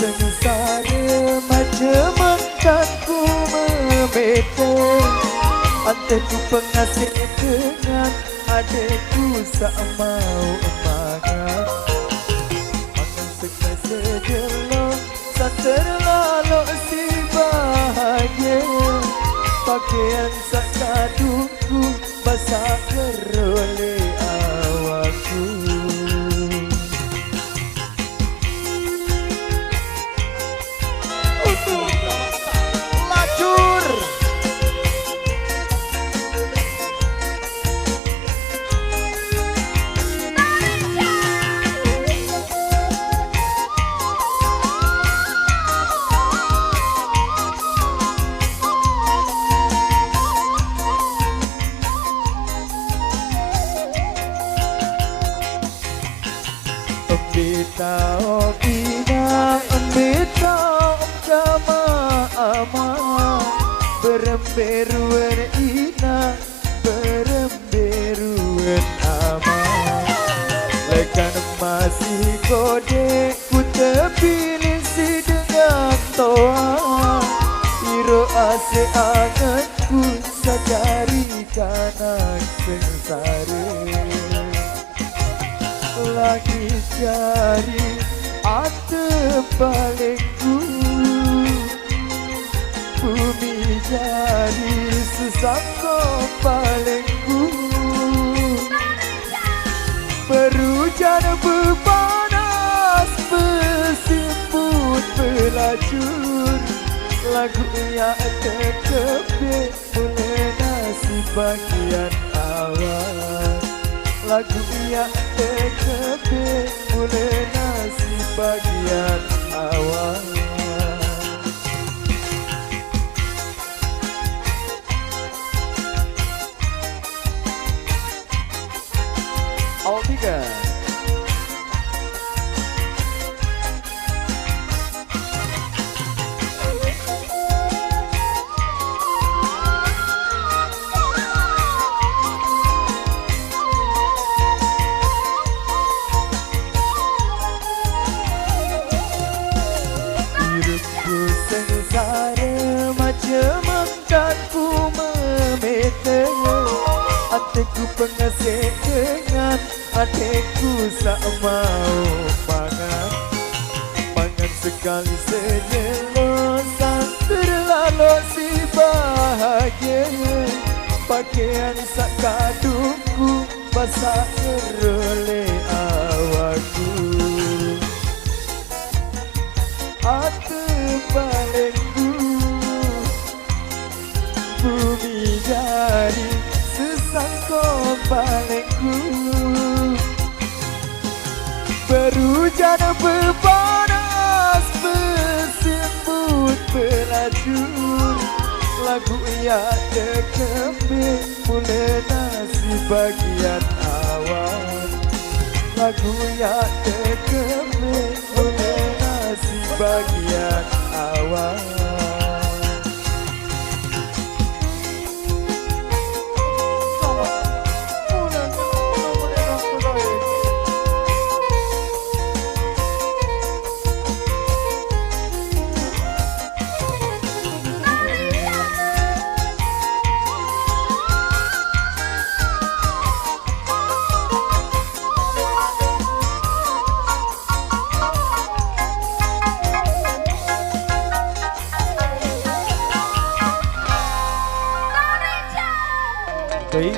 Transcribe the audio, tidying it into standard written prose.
Sengsara macam ku membeda antara ku pengasih dengan adikku tak mau emangat. Makan sekali sejelong tak terlalu si bahagia. Pakaian sak kadungku basah kerole awakku. Betao bina betao kama ama beremberuan ina beremberuan ama lekan masih kode ku terpilih si dengan toa iro ase anganku sadari kanak sengsara lagi cari atap balengku bumi jadi sesangko balengku berhujan berpanas bersimput pelacur lagu yang terkepit mulai nasib bagian awal lagu yang terkepit mulai nasib bagian awal. Awal tiga. Sengsara macam ku memeta hatiku pengasih dengan adikku tak mau pangan pangan sekali senyelosan terlalu si bahagia pakaian sak kadungku basah kerole awakku atap balengku bumi jadi sesangko balengku berhujan berpanas bersimbut pelacur lagu yang terkepit mulai nasib bagian awal lagu yang terkepit mulai bagian awal.